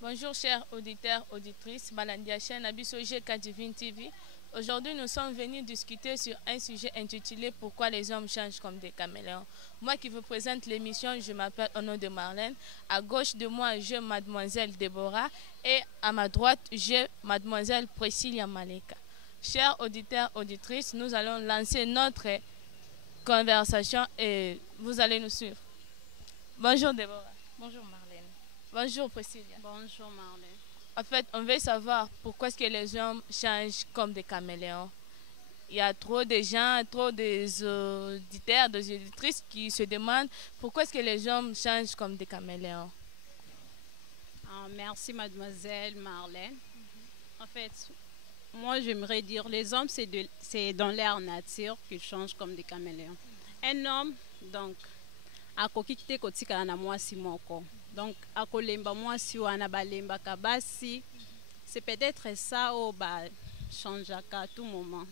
Bonjour chers auditeurs, auditrices, Balandia chaîne Abisso GK Divine TV. Aujourd'hui, nous sommes venus discuter sur un sujet intitulé Pourquoi les hommes changent comme des caméléons. Moi qui vous présente l'émission, je m'appelle au nom de Marlène. À gauche de moi, j'ai Mademoiselle Déborah et à ma droite, j'ai Mademoiselle Priscilla Maleka. Chers auditeurs, auditrices, nous allons lancer notre conversation et vous allez nous suivre. Bonjour Déborah. Bonjour Marlène. Bonjour Priscilla. Bonjour Marlène. En fait, on veut savoir pourquoi est-ce que les hommes changent comme des caméléons. Il y a trop de gens, trop d'auditeurs, des auditrices qui se demandent pourquoi est-ce que les hommes changent comme des caméléons. Merci mademoiselle Marlène. En fait, moi j'aimerais dire les hommes c'est dans leur nature qu'ils changent comme des caméléons. Un homme donc akokikite kotika na mwasi moko. Donc akolemba mwasi wana balemba kabasi. C'est peut-être ça au ba changeaka à tout moment.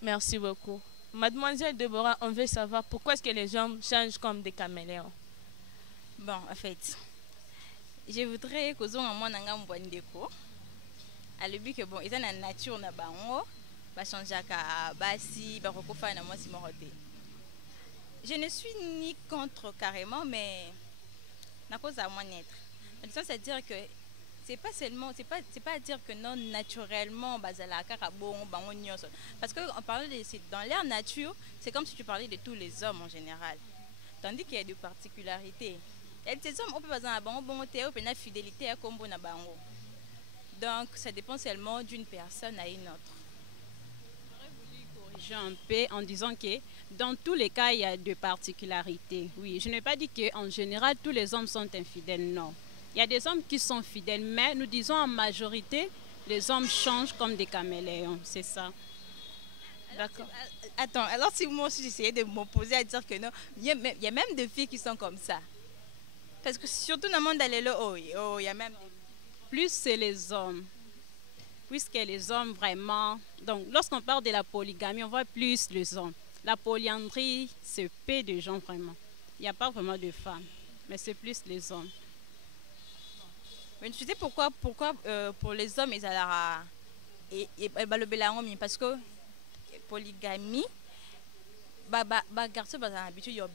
Merci beaucoup. Mademoiselle Deborah, on veut savoir pourquoi est-ce que les hommes changent comme des caméléons. Bon, en fait, je voudrais que vous ayez à le but que bon, ils ont la nature na bango, ba changer ka basi, ba rekofa na moi si moroté. Je ne suis ni contre carrément, mais na cause à moi naître. C'est dire que c'est pas seulement, c'est pas dire que non naturellement bazala karabon bango nyonso. Parce que on parle de c'est dans leur nature, c'est comme si tu parlais de tous les hommes en général. Tandis qu'il y a des particularités. Il y a des hommes on peut pas dans bango bon théo pe na fidélité à combo na bango. Donc, ça dépend seulement d'une personne à une autre. J'aurais voulu corriger un peu en disant que dans tous les cas, il y a des particularités. Oui, je n'ai pas dit qu'en général, tous les hommes sont infidèles, non. Il y a des hommes qui sont fidèles, mais nous disons en majorité, les hommes changent comme des caméléons, c'est ça. D'accord. Attends, alors si moi aussi j'essayais de m'opposer à dire que non, il y a même des filles qui sont comme ça. Parce que surtout dans le monde d'aller là, oh, il y a même des Plus c'est les hommes. Puisque les hommes vraiment... Donc, lorsqu'on parle de la polygamie, on voit plus les hommes. La polyandrie, c'est peu de gens vraiment. Il n'y a pas vraiment de femmes. Mais c'est plus les hommes. Mais tu sais pourquoi pour les hommes, ils ont le bélango, parce que polygamie, garçon, l'habitude, il y a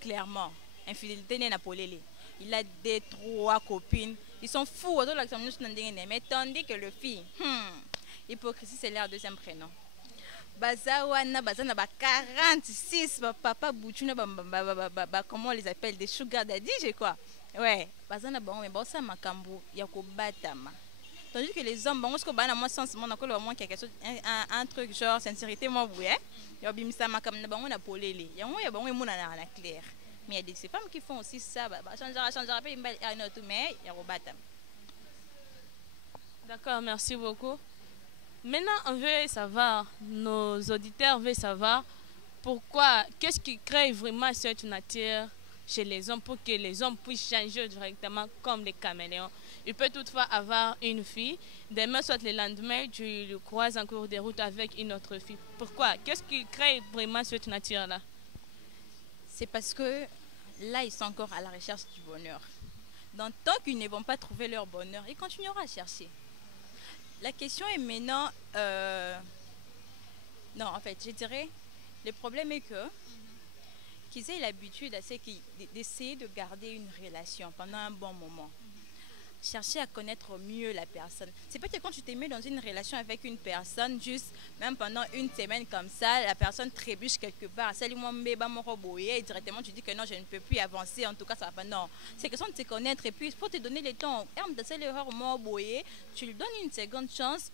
clairement. Infidélité, n'est pas il a des trois copines. Ils sont fous. Mais tandis que le fille, hypocrisie, c'est leur deuxième prénom. Bazawana, bazana, 46, papa Bouchuna, comment on les appelle, des sugar daddy, je crois. Ouais, bazana, bon, mais bon, ça m'a cambo, yako batama. Tandis que les hommes, bon, on se connaît, moi, sans mon accord, au moins quelque chose, un truc genre sincérité, moi, oui, yabimisa ma kam na bango na polele. Yango ya bango emona na clair. Mais il y a des femmes qui font aussi ça. Changera, mais il y a D'accord, merci beaucoup. Maintenant, on veut savoir, nos auditeurs veulent savoir pourquoi, qu'est-ce qui crée vraiment cette nature chez les hommes pour que les hommes puissent changer directement comme les caméléons. Il peut toutefois avoir une fille, demain soit le lendemain, tu le croises en cours de route avec une autre fille. Pourquoi? Qu'est-ce qui crée vraiment cette nature-là? C'est parce que là, ils sont encore à la recherche du bonheur. Donc, tant qu'ils ne vont pas trouver leur bonheur, ils continueront à chercher. La question est maintenant... Non, en fait, je dirais, le problème est que qu'ils aient l'habitude d'essayer de garder une relation pendant un bon moment. Chercher à connaître mieux la personne. C'est pas que quand tu t'es mis dans une relation avec une personne, juste même pendant une semaine comme ça, la personne trébuche quelque part. Et directement tu dis que non, je ne peux plus avancer, en tout cas ça va pas. Non, c'est question de te connaître et puis il faut te donner le temps. Tu lui donnes une seconde chance,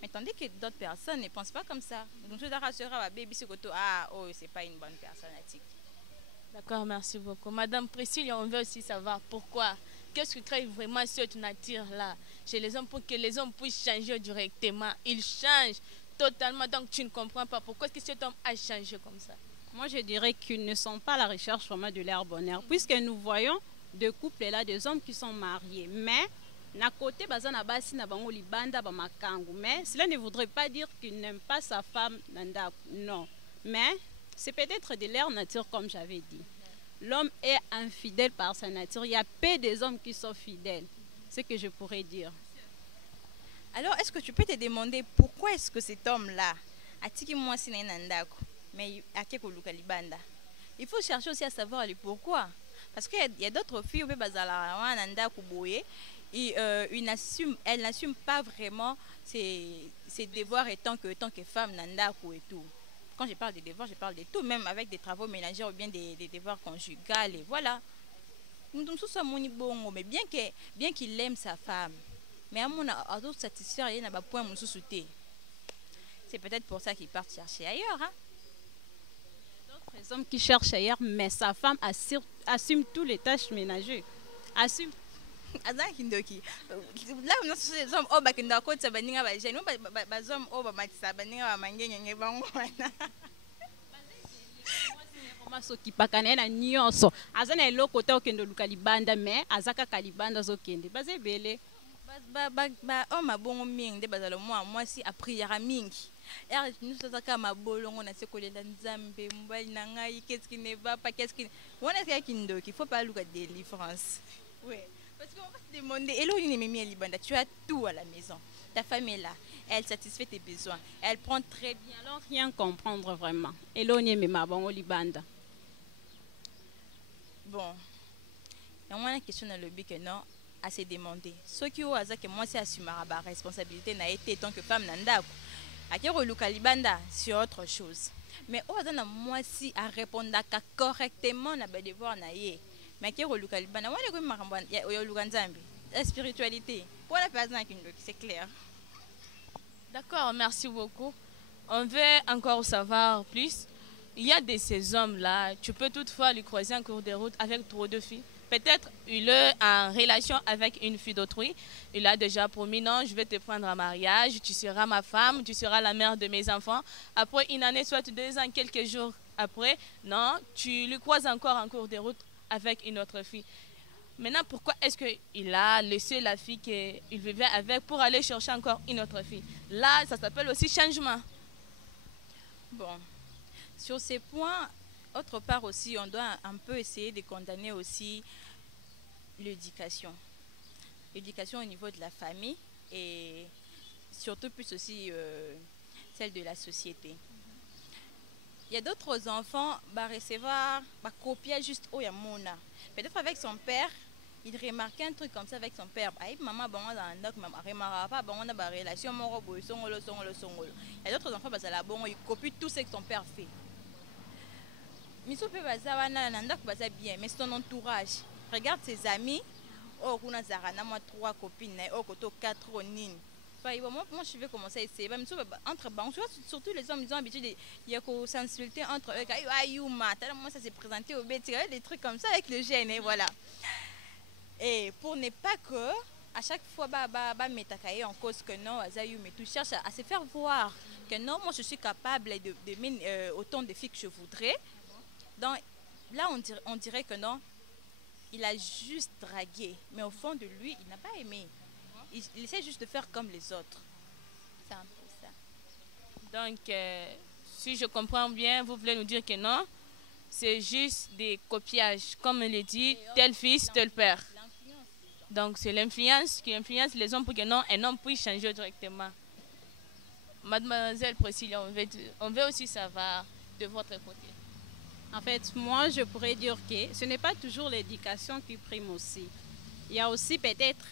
mais tandis que d'autres personnes ne pensent pas comme ça. Donc tu te rassureras, ah, oh, c'est pas une bonne personne. D'accord, merci beaucoup. Madame Priscille, on veut aussi savoir pourquoi. Qu'est-ce qui crée vraiment cette nature-là chez les hommes pour que les hommes puissent changer directement? Ils changent totalement, donc tu ne comprends pas pourquoi est-ce que cet homme a changé comme ça. Moi, je dirais qu'ils ne sont pas à la recherche vraiment de leur bonheur, puisque nous voyons deux couples là, des hommes qui sont mariés. Mais, na côté, bazana basi na bango libanda ba makangu. Mais cela ne voudrait pas dire qu'il n'aime pas sa femme, non. Mais c'est peut-être de leur nature, comme j'avais dit. l'homme est infidèle par sa nature. Il y a peu des hommes qui sont fidèles. C'est ce que je pourrais dire. Alors, est-ce que tu peux te demander pourquoi est-ce que cet homme-là a tiki moi si nandako, mais a keko lukalibanda? Il faut chercher aussi à savoir le pourquoi. Parce qu'il y a d'autres filles, elle n'assume pas vraiment ses devoirs tant que femme nandaku et tout. Quand je parle des devoirs, je parle de tout, même avec des travaux ménagers ou bien des devoirs conjugaux. Et voilà. Mais bien qu'il aime sa femme, mais à mon avis, satisfaire, il n'y a pas de point. C'est peut-être pour ça qu'il part chercher ailleurs. Hein? Les hommes qui cherchent ailleurs, mais sa femme assume toutes les tâches ménagères. Assume. Là, on a ces hommes, oh, bah, qui n'ont ça, bah, n'y a pas de hommes, oh, bah, ça, bah, n'y a pas soki pakane na nyonso azana eloko te okende luka libanda mais azaka kalibanda zokende baze bele ba o mabongo mingi nde bazalo moi si a prière mingi et nous ça ka mabolongo na sekolela nzambe mbali na ngai qu'est-ce qui ne va pas qu'est-ce qui on est kindo qu'il faut pas luka délivrance oui parce qu'on va se demander et là on est mis à libanda tu as tout à la maison ta femme est là elle satisfait tes besoins elle prend très bien alors rien comprendre vraiment et là on est même bon au libanda. Bon, il y a une question dans le but que non, à se demander. Ce qui est que moi, c'est assumer la responsabilité n'a été tant que femme n'andako. À qui Kalibanda, c'est autre chose. Mais moi, si à répondre correctement na devoir naie. Mais à qui Kalibanda, moi, la spiritualité. Pour la personne qui c'est clair. D'accord, merci beaucoup. On veut encore savoir plus. Il y a de ces hommes-là, tu peux toutefois lui croiser en cours de route avec trop de filles. Peut-être il est en relation avec une fille d'autrui. Il a déjà promis, non, je vais te prendre en mariage, tu seras ma femme, tu seras la mère de mes enfants. Après une année, soit 2 ans, quelques jours après, non, tu lui croises encore en cours de route avec une autre fille. Maintenant, pourquoi est-ce qu'il a laissé la fille qu'il vivait avec pour aller chercher encore une autre fille? Là, ça s'appelle aussi changement. Bon. Sur ces points, autre part aussi, on doit un peu essayer de condamner aussi l'éducation. L'éducation au niveau de la famille et surtout plus aussi celle de la société. Il y a d'autres enfants qui recevoir, copier juste au Yamona. Peut-être avec son père, il remarquait un truc comme ça avec son père. Maman, bon, maman, pas bon, on a une relation, il y a d'autres enfants, ils copient tout ce que son père fait. Mais bien, mais son entourage. Regarde ses amis. Oh, on a 3 copines, oh, 4 nines. Moi, je vais commencer à essayer. Entre surtout les hommes, ils ont l'habitude de s'insulter entre eux. Moi, ça s'est présenté au bêtis, des trucs comme ça avec le gène, et voilà. Et pour ne pas que, à chaque fois, en cause que non, mais tu cherches à se faire voir que non, moi, je suis capable de mener autant de filles que je voudrais. Donc là, on dirait que non, il a juste dragué. Mais au fond de lui, il n'a pas aimé. Il essaie juste de faire comme les autres. C'est un peu ça. Donc, si je comprends bien, vous voulez nous dire que non, c'est juste des copiages. Comme on le dit, tel fils, tel père. Donc, c'est l'influence qui influence les hommes pour que non, un homme puisse changer directement. Mademoiselle Priscilla, on veut aussi savoir de votre côté. En fait, moi, je pourrais dire que ce n'est pas toujours l'éducation qui prime aussi. Il y a aussi peut-être,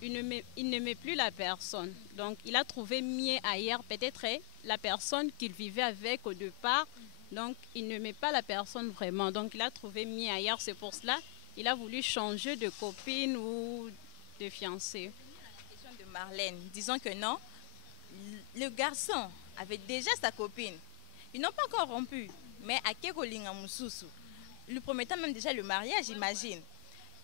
il n'aimait plus la personne. Donc, il a trouvé mieux ailleurs, peut-être la personne qu'il vivait avec au départ. Donc, il n'aimait pas la personne vraiment. Donc, il a trouvé mieux ailleurs. C'est pour cela qu'il a voulu changer de copine ou de fiancée. La question de Marlène, disons que non, le garçon avait déjà sa copine. Ils n'ont pas encore rompu. Mais à Kekolinga Mususu, lui promettant même déjà le mariage, j'imagine.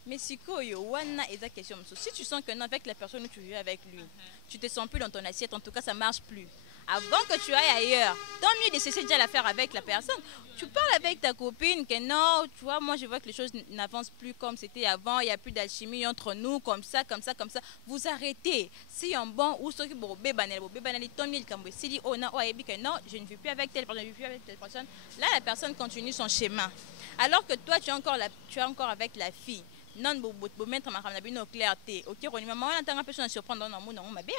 Mais si tu sens que non, avec la personne où tu vis avec lui, tu te sens plus dans ton assiette, en tout cas ça ne marche plus. avant que tu ailles ailleurs. Tant mieux de cesser déjà l'affaire avec la personne. Tu parles avec ta copine que non, tu vois, moi je vois que les choses n'avancent plus comme c'était avant, il n'y a plus d'alchimie entre nous, comme ça, comme ça, comme ça. Vous arrêtez. Si un bon ou ceux qui vont tant mieux s'il dit oh non, oh, que non, je ne vis plus avec telle personne, je ne vis plus avec telle personne. Là, la personne continue son chemin. Alors que toi, tu es encore avec la fille. Non, vous mettre ma femme au clarté. Ok, on maman, on entend personne surprendre dans mon nom, ma bien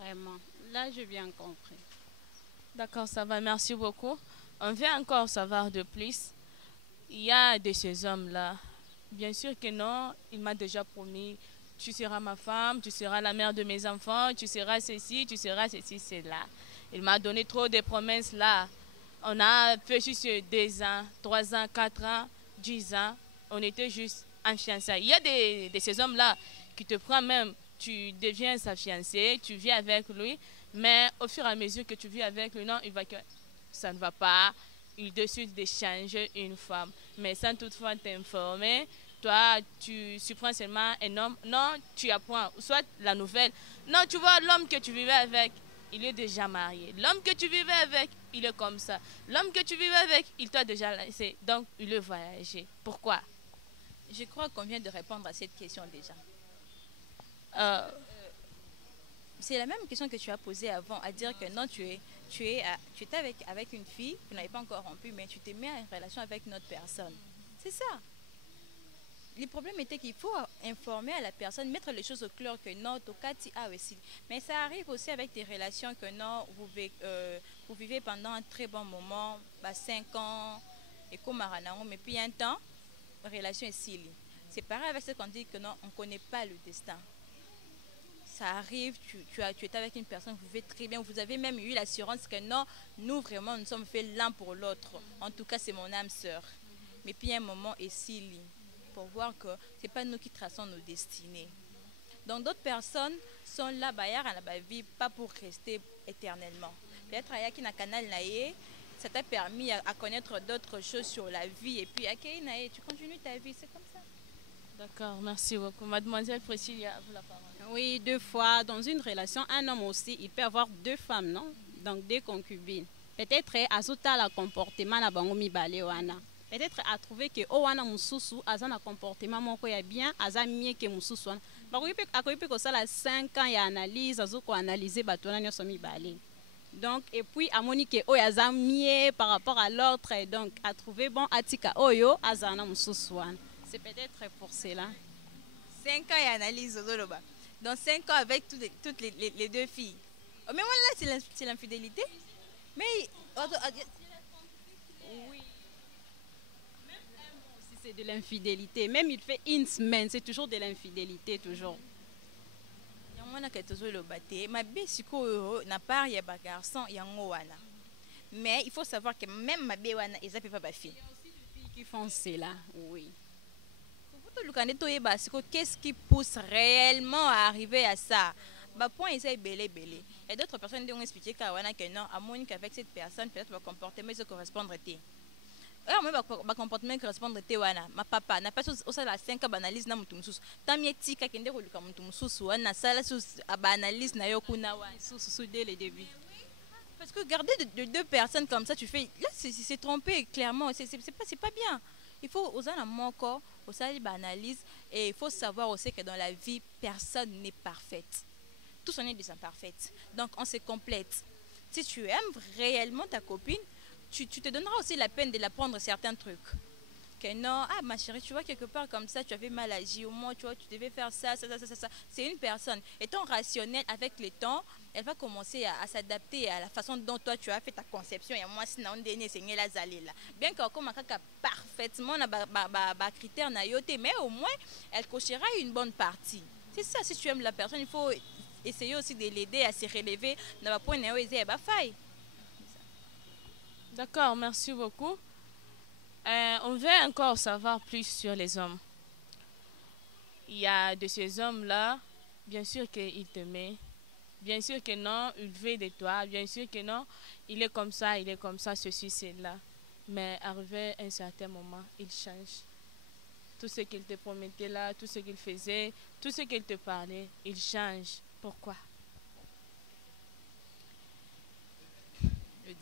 Vraiment, là, j'ai bien compris. D'accord, ça va, merci beaucoup. On veut encore savoir de plus. Il y a de ces hommes-là. Bien sûr que non, il m'a déjà promis, tu seras ma femme, tu seras la mère de mes enfants, tu seras ceci, cela. Il m'a donné trop de promesses là. On a fait juste 2 ans, 3 ans, 4 ans, 10 ans. On était juste en fiançailles. Il y a de ces hommes-là qui te prennent même, tu deviens sa fiancée, tu vis avec lui. Mais au fur et à mesure que tu vis avec lui, non, il va que ça ne va pas. Il décide d'échanger une femme. Mais sans toutefois t'informer, toi, tu prends seulement un homme. Non, tu apprends. Soit la nouvelle. Non, tu vois, l'homme que tu vivais avec, il est déjà marié. L'homme que tu vivais avec, il est comme ça. L'homme que tu vivais avec, il t'a déjà laissé. Donc, il est voyagé. Pourquoi? Je crois qu'on vient de répondre à cette question déjà. C'est la même question que tu as posée avant, à dire que non, tu étais avec une fille, vous n'avez pas encore rompu, mais tu t'es mis en relation avec une autre personne. C'est ça. Le problème était qu'il faut informer à la personne, mettre les choses au clair que non, Tokati a aussi. Mais ça arrive aussi avec des relations que non, vous vivez pendant un très bon moment, 5 ans, et comme mais puis un temps, relation est silly. C'est pareil avec ce qu'on dit que non, on ne connaît pas le destin. Ça arrive, tu es avec une personne, vous vivez très bien, vous avez même eu l'assurance que non, nous vraiment, nous sommes faits l'un pour l'autre. En tout cas, c'est mon âme sœur. Mais puis un moment est silly pour voir que ce n'est pas nous qui traçons nos destinées. Donc d'autres personnes sont là, à la vie, pas pour rester éternellement. Peut-être qu'il y a un canal, ça t'a permis à connaître d'autres choses sur la vie. Et puis, tu continues ta vie, c'est comme ça. D'accord, merci beaucoup. Mademoiselle Priscilla, vous la parole. Oui, 2 fois. Dans une relation, un homme aussi, il peut avoir 2 femmes, non? Donc 2 concubines. Peut-être à la comportement na bango mibale wana. Peut-être à trouver que wana mususu aza na comportement moko ya bien, aza mieux que mususu wana. Akoyipe ko sala 5 ans ya analyse, azoko analyser batona nyoso mibale. Donc et puis à monique oyo aza mieux par rapport à l'autre, donc à trouver bon atika oyo azana mususu wana. C'est peut-être pour cela. 5 ans et analyse Zoloba. Dans 5 ans avec toutes les 2 filles. Oh, mais voilà, c'est l'infidélité. Mais oui. Même un mois aussi, c'est de l'infidélité. Même il fait une semaine, c'est toujours de l'infidélité, toujours. Mais il faut savoir que même ma béwana, ils n'ont pas ma fille. Il y a aussi des filles qui font cela, oui. Qu'est-ce qui pousse réellement à arriver à ça? Point est belé. Et d'autres personnes ont expliqué que non, à moins qu'avec cette personne, peut-être le comportement se correspondre. Alors, même le comportement correspondre à ma papa n'a pas aussi la 5 analyse na mutum sus. Tant mieux tika kende ko luka mutum sus na sala sus analyse na yokuna wa Sous dès le début. Parce que garder de 2 personnes comme ça, tu fais là c'est trompé clairement, c'est pas bien. Il faut oser un moko, oser l'analyse et il faut savoir aussi que dans la vie, personne n'est parfaite. Tous on est des imparfaits. Donc on se complète. Si tu aimes réellement ta copine, tu te donneras aussi la peine de l'apprendre certains trucs. Que non, ma chérie, tu vois quelque part comme ça, tu avais mal agi, au moins tu vois, tu devais faire ça. C'est une personne. Étant rationnelle avec le temps, elle va commencer à s'adapter à la façon dont toi tu as fait ta conception. Et moi, si on est né la zalila. Bien que comme parfaitement na critère na yoté, mais au moins elle cochera une bonne partie. C'est ça, si tu aimes la personne, il faut essayer aussi de l'aider à se relever. N'a pas faille. D'accord, merci beaucoup. On veut encore savoir plus sur les hommes. Il y a de ces hommes-là, bien sûr qu'ils t'aimaient, bien sûr que non, il veut de toi, bien sûr que non, il est comme ça, ceci, cela. Mais arrivé à un certain moment, il change. Tout ce qu'il te promettait là, tout ce qu'il faisait, tout ce qu'il te parlait, il change. Pourquoi?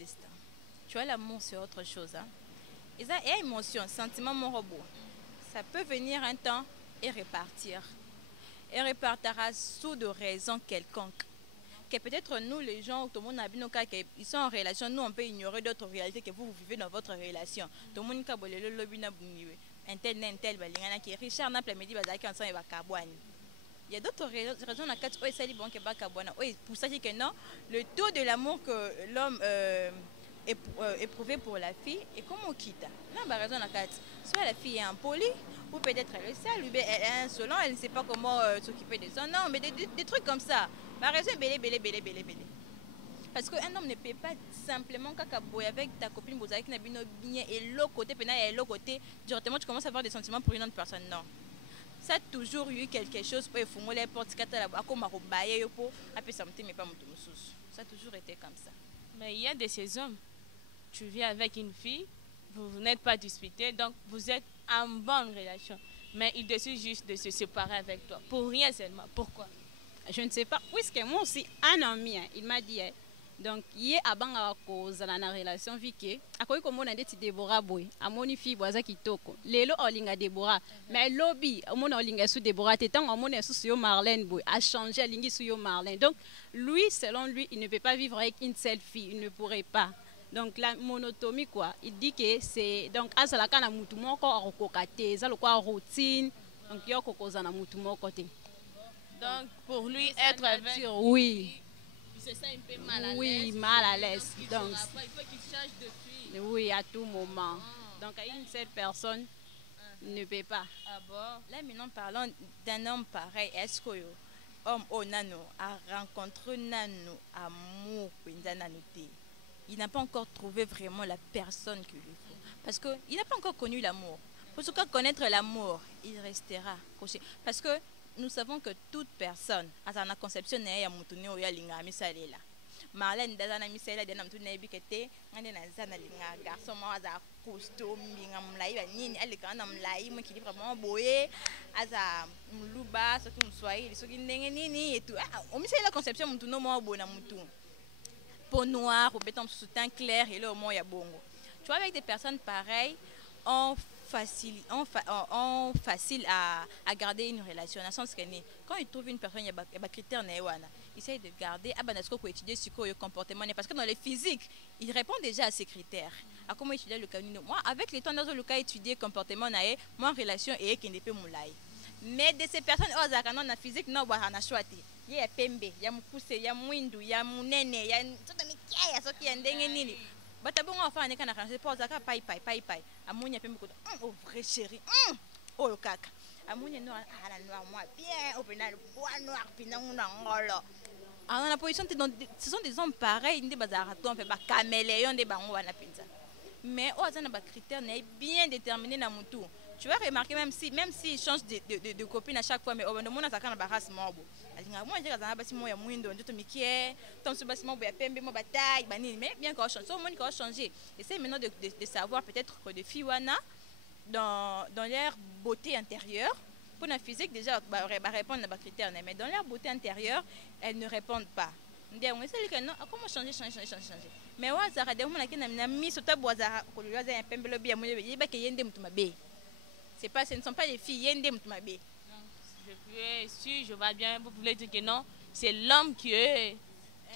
destin. Tu vois, l'amour, c'est autre chose. Hein? Et ça, et émotion, sentiment, mon robot. Ça peut venir un temps et repartir. Et repartira sous de raisons quelconques. Que peut-être nous, les gens, tout le monde a vu nos cas, ils sont en relation, nous, on peut ignorer d'autres réalités que vous vivez dans votre relation. Tout le monde a vu le lobby, un tel, Richard n'a pas dit, il y a d'autres raisons dans lesquelles ça dit bon que pour ça que non, le taux de l'amour que l'homme éprouvé pour la fille et comment on quitte. Là, bah raison dans quatre. Soit la fille est impolie, ou peut-être elle est sale, ou bien elle est insolente, elle ne sait pas comment s'occuper de son nom, mais des trucs comme ça. Bah raison belé. Parce qu'un homme ne peut pas simplement cacaboyer avec ta copine, vous avez qui n'a bien et l'autre côté, et l'autre côté, directement tu commences à avoir des sentiments pour une autre personne. Non. Ça a toujours eu quelque chose pour fouiller les portes, ça a toujours été comme ça. Mais il y a de ces hommes, tu vis avec une fille, vous n'êtes pas disputé, donc vous êtes en bonne relation. Mais il décide juste de se séparer avec toi, pour rien seulement. Pourquoi? Je ne sais pas, puisque moi aussi, un ami, il m'a dit, donc, il y a à cause de la relation, vu que, à quoi on a dit Déborah Boy, à mon fille, boisa qui toko, l'élo olinga Déborah, mais lobby, à mon olinga sous Déborah, t'étant à mon sous Marlène Boy, a changé à lingi sous Marlène. Donc, lui, selon lui, il ne peut pas vivre avec une seule fille, il ne pourrait pas. Donc, la monotomie, quoi, il dit que c'est, donc, à ce moment-là, il y a un kokate, ça le quoi routine, donc, il y a un kokose na mutumo côté. Donc, pour lui, être avec. Oui. Il se sent un peu mal à l'aise. Oui, mal à l'aise. Donc, il faut qu'il change de fille. Oui, à tout moment. Donc, à une seule personne, il ne peut pas. Ah bon? Là, maintenant, parlons d'un homme pareil. Est-ce que l'homme au nano a rencontré nano amour il n'a pas encore trouvé vraiment la personne qu'il lui faut. Parce qu'il n'a pas encore connu l'amour. Pour ce cas, connaître l'amour, il restera couché. Parce que nous savons que toute personne a sa conception ya mutune oya linga misalela. Marlène dazana misela de namtu nebi kete ngane na zana linga garçon mo aza costume binga mlai ba nini alikana mlai mo kili vraiment boye aza mluba soki mswahili soki ndenge nini et tout. O misela conception mutune mo bona mutu. Peau noire ou béton sous teint clair et là au moins il y a bongo. Tu vois, avec des personnes pareilles, on facile à garder une relation. Dans le sens que quand il trouve une personne, il y a des critères, il essaye de garder, étudier sur le comportement. Parce que dans le physique, il répond déjà à ces critères. À comment étudier le cabinet. Moi, avec les temps, dans le cas étudier le comportement, moi, en relation, et qui n'est pas mon laï. Mais de ces personnes, dans la physique, non, on a choisi. Il y a pembe, il y a mukuse, il y a mwindu, il y a munene, il y a tout le mikia, il y a ndenge nini. Batabon enfin ne kana ranger pas zaka pai amunya pembe ko vrai chéri oh le caca amunya no ala noir moi bien au pénal bois noir pinanguna ngolo dans la position ce sont des hommes pareils ndi bazara to fait ba caméléon de bango wana pinza mais oh ça na ba critères bien déterminés na mutu. Tu vas remarquer même si change de copine à chaque fois mais au monde ça kana ba race mobo moi je regarde basi moya mwindo ndoto mikie tom ce basi mobo ya pembe mo bataille banini mais bien qu'on change so monde qu'on changer essaye maintenant de savoir peut-être que de fiwana dans leur beauté intérieure pour la physique déjà ba répondre à ba critères mais dans leur beauté intérieure elles ne répondent pas on essaie que non comment changer mais wa zara de mo na kina na mi sota boza ko lo za pembe lo bia mo yeba ke yende mutuma be c'est pas ce ne sont pas les filles yende mutuma be. Si je vois bien, vous voulez dire que non, c'est l'homme qui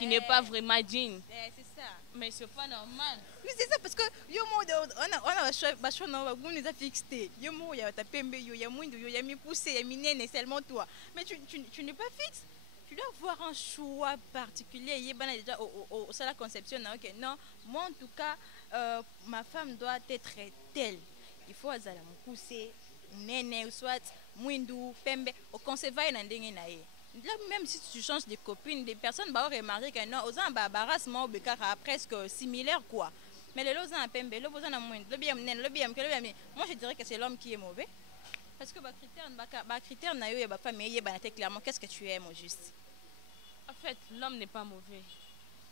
n'est pas vraiment digne. C'est ça. Mais c'est pas normal. Oui, c'est ça parce que on a fixé. Yo ya ta pembe yo ya mwindu yo ya mi poussé ya minene seulement toi. Mais tu n'es pas fixe. Tu dois avoir un choix particulier. Il y a déjà au la conception OK non, moi en tout cas ma femme doit être telle. Il faut azala me pousser nene ou soit mwindu pembe au conserver na ndenge na ye. Là même si tu changes de copine, des personnes vont remarquer que non, aux embarrassement ou bekara presque similaire quoi. Mais les loza en pembe, le besoin en mwindu, le bien nene, le bien moi je dirais que c'est l'homme qui est mauvais parce que ba critère na yo ya ba femme ye ba clairement qu'est-ce que tu aimes au juste. En fait, l'homme n'est pas mauvais.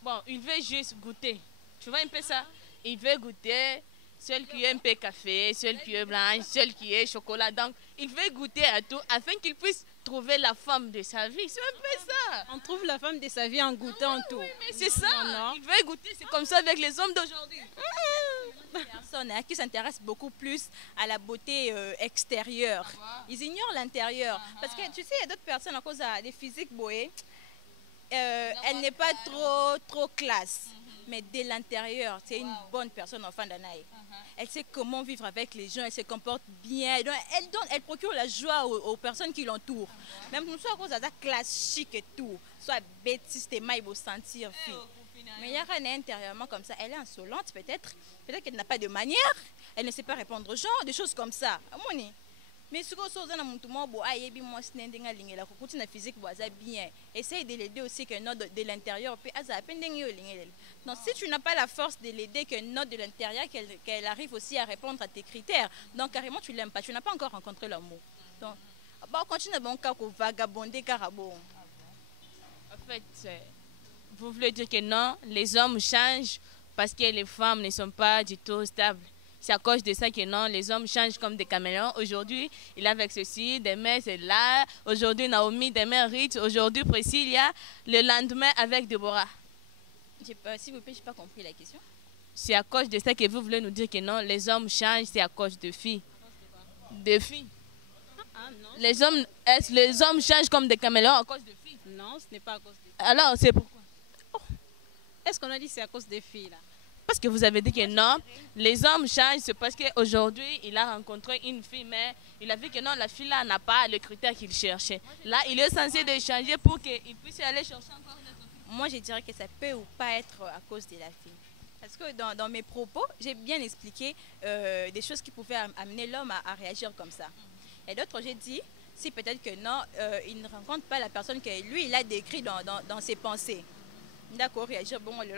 Bon, il veut juste goûter. Tu vois un peu ça? Il veut goûter. Celle qui est un peu café, celle qui est blanche, celle qui est chocolat. Donc, il veut goûter à tout afin qu'il puisse trouver la femme de sa vie. C'est un peu ça. On trouve la femme de sa vie en goûtant tout. Oui, mais c'est ça. Non. Il veut goûter. C'est comme ça avec les hommes d'aujourd'hui. Personnes qui s'intéressent beaucoup plus à la beauté extérieure. Ils ignorent l'intérieur. Parce que tu sais, il y a d'autres personnes à cause des physiques boées. Elle n'est pas trop classe. Mais dès l'intérieur, c'est une bonne personne en fin d'année. Elle sait comment vivre avec les gens, elle se comporte bien. Elle procure la joie aux personnes qui l'entourent. Même soit à cause de la classe chic et tout, soit bêtise, tes mailles vont sentir fille. Mais il y a rien intérieurement comme ça. Elle est insolente peut-être. Peut-être qu'elle n'a pas de manière. Elle ne sait pas répondre aux gens, des choses comme ça. Mais ce que ça na physique bien. Essaye de l'aider aussi que note de l'intérieur. Donc si tu n'as pas la force de l'aider que note de l'intérieur, qu'elle arrive aussi à répondre à tes critères. Donc carrément tu l'aimes pas. Tu n'as pas encore rencontré l'amour. Donc continue à bon cas vagabonder carabo. En fait, vous voulez dire que non, les hommes changent parce que les femmes ne sont pas du tout stables. C'est à cause de ça que non, les hommes changent comme des caméléons. Aujourd'hui, il est avec ceci, demain c'est là. Aujourd'hui, Naomi, demain Rich. Aujourd'hui, Priscilla. Le lendemain, avec Déborah. S'il vous plaît, je n'ai pas compris la question. C'est à cause de ça que vous voulez nous dire que non, les hommes changent, c'est à cause de filles. De filles. Non. Les hommes changent comme des caméléons à cause de filles. Non, ce n'est pas à cause des filles. Alors, c'est pourquoi? Est-ce qu'on a dit c'est à cause des filles là? Parce que vous avez dit que non, les hommes changent, c'est parce qu'aujourd'hui, il a rencontré une fille, mais il a vu que non, la fille là n'a pas le critère qu'il cherchait. Là, il est censé de changer pour qu'il puisse aller chercher encore d'autres filles. Moi, je dirais que ça peut ou pas être à cause de la fille. Parce que dans mes propos, j'ai bien expliqué des choses qui pouvaient amener l'homme à réagir comme ça. Et d'autres, j'ai dit, si peut-être que non, il ne rencontre pas la personne que lui, il a décrit dans ses pensées. D'accord, réagir bon il y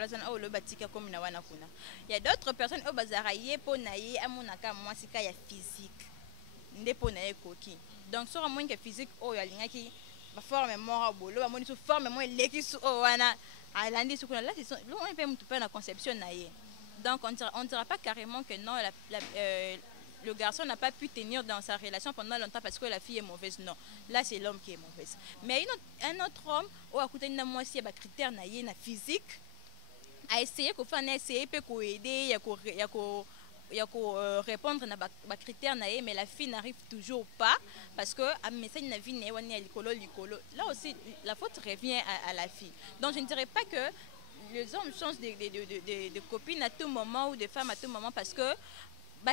a d'autres personnes au bazaraye pour naïe à mon aka moi c'est qu'il y a physique ndé pour naïe coquille donc sur un moins que physique oh ya linga qui va forme mort bolo va monitor forme moi l'équipe oh wana à lundi sur là c'est on peut tout faire la conception naïe donc on dira pas carrément que non le garçon n'a pas pu tenir dans sa relation pendant longtemps parce que la fille est mauvaise. Non, là c'est l'homme qui est mauvaise. Mais un autre homme, ou à côté de moi, s'il y a des critères physique, a essayé de faire essayer pour aider, il y a répondre à des critères mais la fille n'arrive toujours pas parce que là aussi la faute revient à la fille. Donc je ne dirais pas que les hommes changent de copines à tout moment ou de femmes à tout moment parce que ou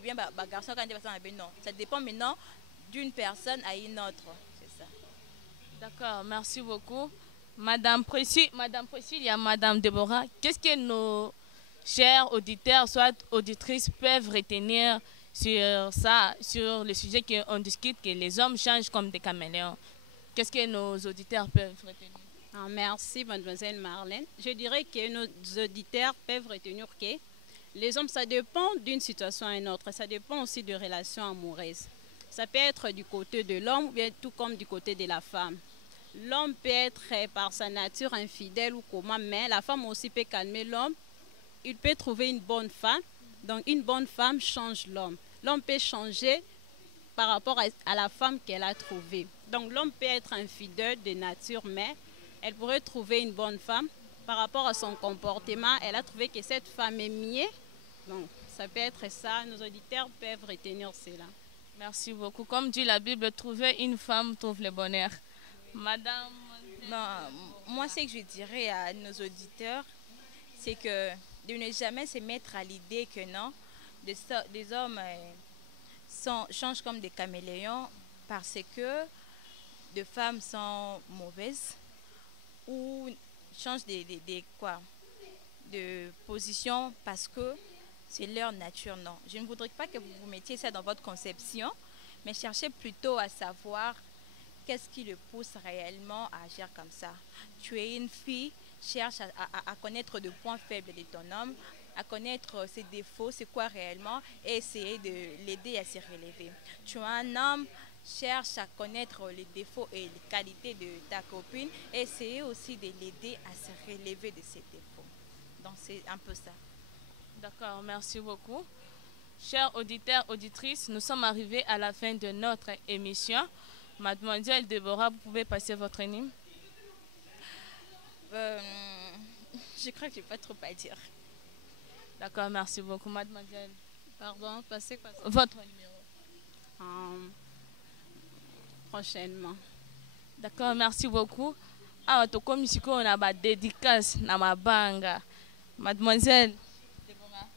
bien garçon non, ça dépend maintenant d'une personne à une autre, c'est ça. D'accord, merci beaucoup. Madame Priscilla, il y a Madame Déborah. Qu'est-ce que nos chers auditeurs, soit auditrices, peuvent retenir sur ça, sur le sujet qu'on discute, que les hommes changent comme des caméléons? Qu'est-ce que nos auditeurs peuvent retenir? Merci, mademoiselle Marlène. Je dirais que nos auditeurs peuvent retenir que les hommes, ça dépend d'une situation à une autre. Ça dépend aussi de relations amoureuses. Ça peut être du côté de l'homme ou bien tout comme du côté de la femme. L'homme peut être par sa nature infidèle ou comment, mais la femme aussi peut calmer l'homme. Il peut trouver une bonne femme. Donc une bonne femme change l'homme. L'homme peut changer par rapport à la femme qu'elle a trouvée. Donc l'homme peut être infidèle de nature, mais elle pourrait trouver une bonne femme. Par rapport à son comportement, elle a trouvé que cette femme est mieux. Donc, ça peut être ça. Nos auditeurs peuvent retenir cela. Merci beaucoup. Comme dit la Bible, trouver une femme trouve le bonheur. Madame... moi, ce que je dirais à nos auditeurs, c'est que de ne jamais se mettre à l'idée que non, des hommes changent comme des caméléons parce que des femmes sont mauvaises ou changent de position parce que c'est leur nature. Non, je ne voudrais pas que vous mettiez ça dans votre conception, mais cherchez plutôt à savoir qu'est-ce qui le pousse réellement à agir comme ça. Tu es une fille, cherche à connaître les points faibles de ton homme, à connaître ses défauts, c'est quoi réellement, et essayer de l'aider à se relever. Tu es un homme, cherche à connaître les défauts et les qualités de ta copine, et essayer aussi de l'aider à se relever de ses défauts. Donc c'est un peu ça. D'accord, merci beaucoup. Chers auditeurs, auditrices, nous sommes arrivés à la fin de notre émission. Mademoiselle Déborah, vous pouvez passer votre hymne? Je crois que je n'ai pas trop à dire. D'accord, merci beaucoup, mademoiselle. Pardon, passez quoi? Votre numéro? Prochainement. D'accord, merci beaucoup. Ah, tu comme ici, on a ma dédicace dans ma banga. Mademoiselle Déborah.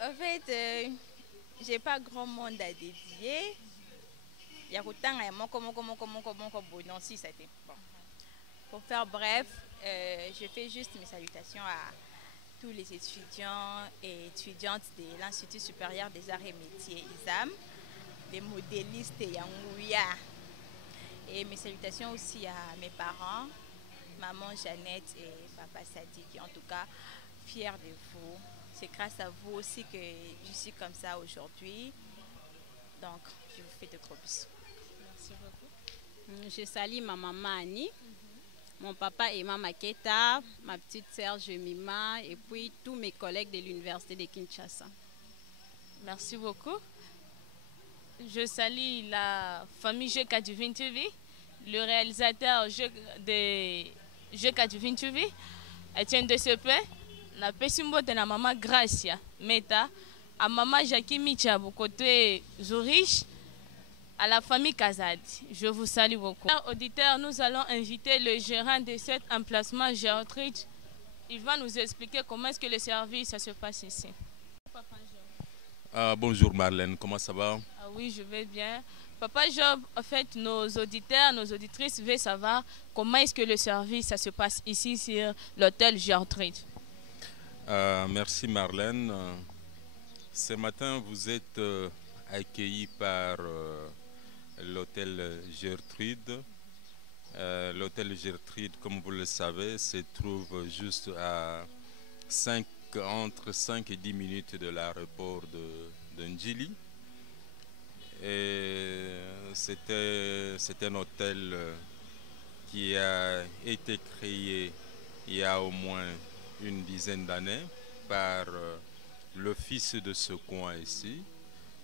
En fait, j'ai pas grand monde à dédier. Il y a autant bon, si ça était bon. Pour faire bref, je fais juste mes salutations à tous les étudiants et étudiantes de l'Institut supérieur des arts et métiers ISAM, les modélistes Yangouya. Et mes salutations aussi à mes parents, maman Jeannette et papa Sadi, qui en tout cas fiers de vous. C'est grâce à vous aussi que je suis comme ça aujourd'hui. Donc, je vous fais de gros bisous. Merci beaucoup. Je salue ma maman Annie, mon papa Emma Maketa, ma petite sœur Jemima et puis tous mes collègues de l'université de Kinshasa. Merci beaucoup. Je salue la famille GK TV, le réalisateur de GK TV, Etienne de Sepe, la Pessimbo de la maman Gracia Meta, à maman Jackie Michabo côté Zurich, à la famille Kazadi. Je vous salue beaucoup. Chers auditeurs, nous allons inviter le gérant de cet emplacement Géotrich. Il va nous expliquer comment est-ce que le service ça se passe ici. Bonjour Marlène, comment ça va? Ah oui, je vais bien. Papa Job, en fait, nos auditeurs, nos auditrices veulent savoir comment est-ce que le service ça se passe ici sur l'hôtel Géotrich. Merci Marlène. Ce matin, vous êtes accueillis par l'hôtel Gertrude. L'hôtel Gertrude, comme vous le savez, se trouve juste à entre 5 et 10 minutes de l'aéroport de Ndjili. Et c'est un hôtel qui a été créé il y a au moins une dizaine d'années par le fils de ce coin ici,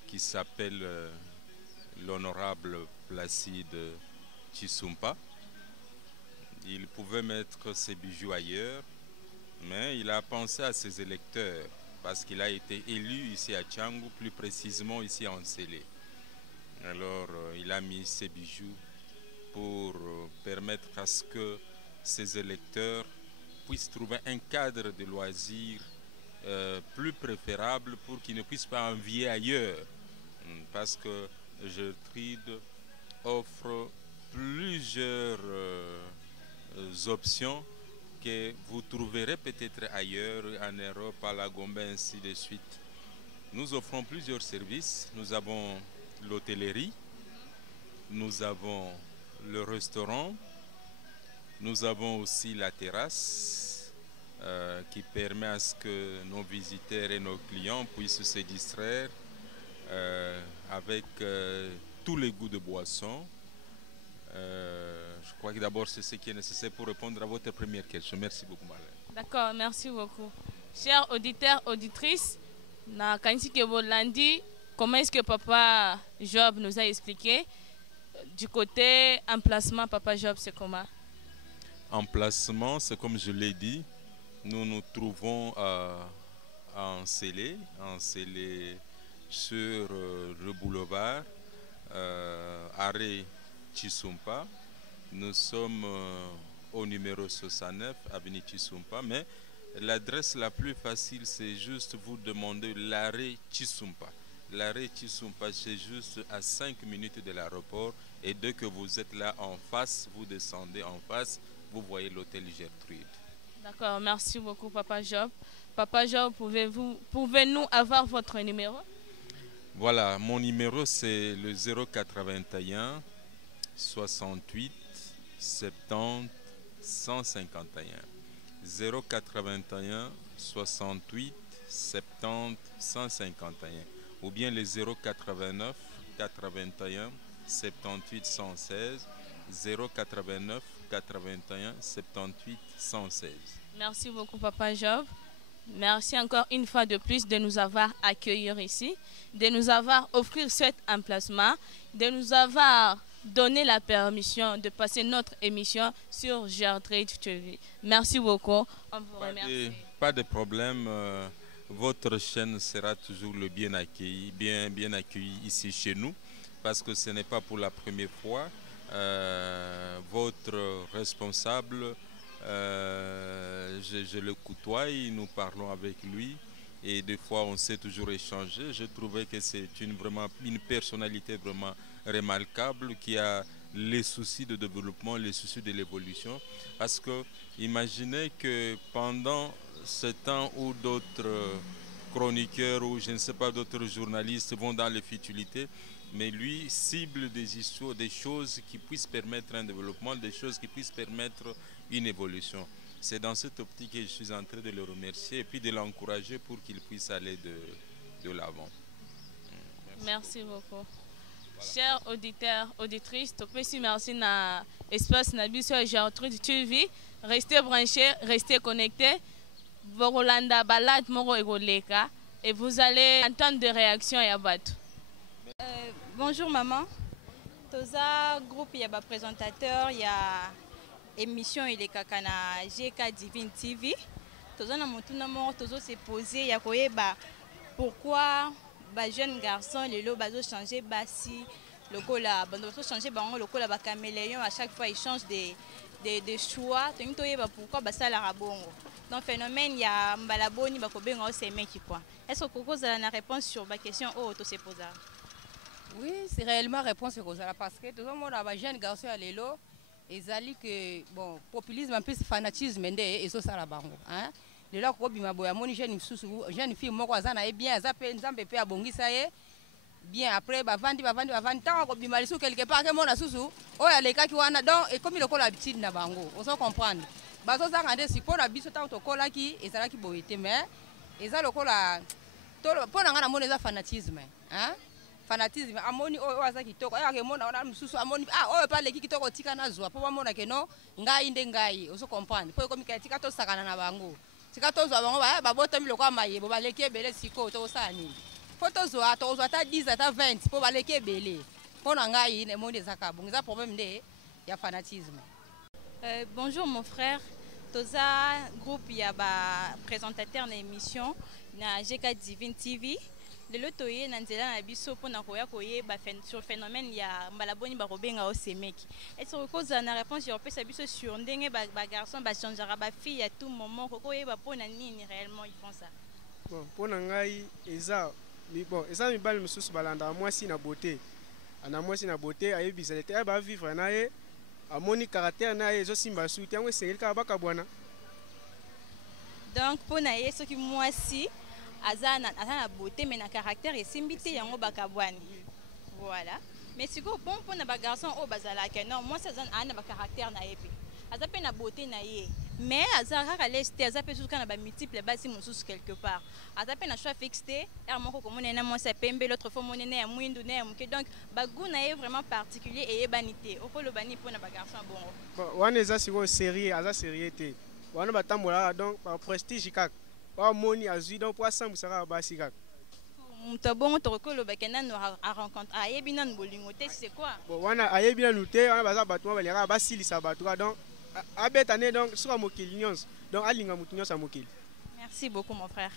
qui s'appelle l'honorable Placide Chisumpa. Il pouvait mettre ses bijoux ailleurs, mais il a pensé à ses électeurs parce qu'il a été élu ici à Tchangou, plus précisément ici à Nsélé. Alors il a mis ses bijoux pour permettre à ce que ses électeurs puissent trouver un cadre de loisirs plus préférable pour qu'ils ne puissent pas envier ailleurs. Parce que Gertrude offre plusieurs options que vous trouverez peut-être ailleurs, en Europe, à la Gombe, ainsi de suite. Nous offrons plusieurs services. Nous avons l'hôtellerie, nous avons le restaurant, nous avons aussi la terrasse qui permet à ce que nos visiteurs et nos clients puissent se distraire avec tous les goûts de boissons. Je crois que d'abord c'est ce qui est nécessaire pour répondre à votre première question. Merci beaucoup, Marlène. D'accord, merci beaucoup. Chers auditeurs, auditrices, na kanisi ke bolandi, comment est-ce que Papa Job nous a expliqué? Du côté emplacement, Papa Job, c'est comment? Emplacement, c'est comme je l'ai dit, nous nous trouvons à Nsélé sur le boulevard, arrêt Chisumpa. Nous sommes au numéro 69, avenue Chisumpa, mais l'adresse la plus facile, c'est juste vous demander l'arrêt Chisumpa. L'arrêt Chisumpa, c'est juste à 5 minutes de l'aéroport, et dès que vous êtes là en face, vous descendez en face, vous voyez l'hôtel Gertrude. D'accord, merci beaucoup, Papa Job. Papa Job, pouvez-nous avoir votre numéro? Voilà, mon numéro c'est le 081 68 70 151. 081 68 70 151. Ou bien le 089 81 78 116. 089 81 78 116. Merci beaucoup, Papa Job. Merci encore une fois de plus de nous avoir accueillis ici, de nous avoir offert cet emplacement, de nous avoir donné la permission de passer notre émission sur Gertrude TV. Merci beaucoup. On vous remercie. Pas de problème. Votre chaîne sera toujours le bien accueilli ici chez nous, parce que ce n'est pas pour la première fois. Votre responsable, je le côtoie, nous parlons avec lui et des fois on s'est toujours échangé. Je trouvais que c'est une personnalité vraiment remarquable qui a les soucis de développement, les soucis de l'évolution, parce que imaginez que pendant ce temps où d'autres chroniqueurs ou je ne sais pas d'autres journalistes vont dans les futilités, mais lui cible des histoires, des choses qui puissent permettre un développement, des choses qui puissent permettre une évolution. C'est dans cette optique que je suis en train de le remercier et puis de l'encourager pour qu'il puisse aller de l'avant. Merci beaucoup. Chers auditeurs, auditrices, merci na espace Nabiso Gertrude TV. Restez branchés, restez connectés. Borolanda balade moro egoleka et vous allez entendre des réactions et abattre. Bonjour maman. Toza groupe il y a présentateur, il y a émission il est kakana GK Divine TV. Toza na motuna moro tozo se poser ya koyeba pourquoi ba jeune garçon lelo bazo changer basi lokola bando changer bango lokola ba caméléon à chaque fois ils changent des choix. Toni toyeba pourquoi basala rabongo. Donc phénomène il y a mbalaboni bakobenga c'est meki quoi. Est-ce que Coco a une réponse sur ma question oh to se poser? Oui, c'est réellement réponse aux parce que tout le monde a jeune garçon à l'élo et zali que bon populisme un peu fanatisme et ça ça la bango hein. Les là ko bima boya moni jeune fille moko azana e bien azape nzambe pe abongisa ye bien après bavandi tant ko bima lisu quelque part que mona susu o ya leka ki wana donc et comme il ko l'habitude na bango on s'en comprendre bazo za ngande si pona biso tant to kola ki ezala ki boyete mais ezala ko la to pona ngana mona za fanatisme hein. Fanatisme amoni oyo azaki kitoko ayake mona ona mususu amoni oyo pa leki kitoko tika na zwa po mona ke no ngai nde ngai oso comprendre po ko mikatika to sakana na bango tika to zwa bango ba botomi lokwa mayebo ba leki ebele siko to sani photo zwa to zwa ta 10 ta 20 po ba leki ebele pona ngai ne monde zaka bongiza problème nde ya fanatisme. Bonjour mon frère. Toza groupe ya ba présentateur na émission na GK Divine TV. Le lotoye nanzela na biso pona koya koyeba sur phénomène ya mbalaboni ba robenga o semeki. Est-ce que cause na réponse yo pesa biso sur ndenge ba garçon ba changera ba fille à tout moment ko koyeba pona nini réellement ils font ça? Bon pona ngai eza mi bal mususu balanda mwasi na beauté. Ana mwasi na beauté ayebisa lete ba vivre na ye amoni caractère na ye zo simba suti yango sengeli ka baka bwana. Donc pona ye soki mwasi azana beauté mais na caractère et simbité yango bakabwani voilà mais siko pour na ba garçon o bazala ke non moi ça ana ba caractère na yepe azape na beauté na ye mais azaka leste azape suka na ba multiple basi mususu quelque part azape na choix fixé er moko ko monena moi ça pembe l'autre fois monena ya mwindu na ya muke donc ba goût na ye vraiment particulier et banité okolo bani pour na ba garçon bon wana eza siko série aza sérieuté wana batambola donc ba prestige kaka moni azui donc pour sambusaka basi kaka mutabongo tokolo bakena no a rencontre ayebi nan bolingo te c'est quoi bon wana ayebi nan te wana baza bato baleka basilisa bato donc abetane donc sur mokili nyonso donc alinga mutu nyonso mokili. Merci beaucoup mon frère.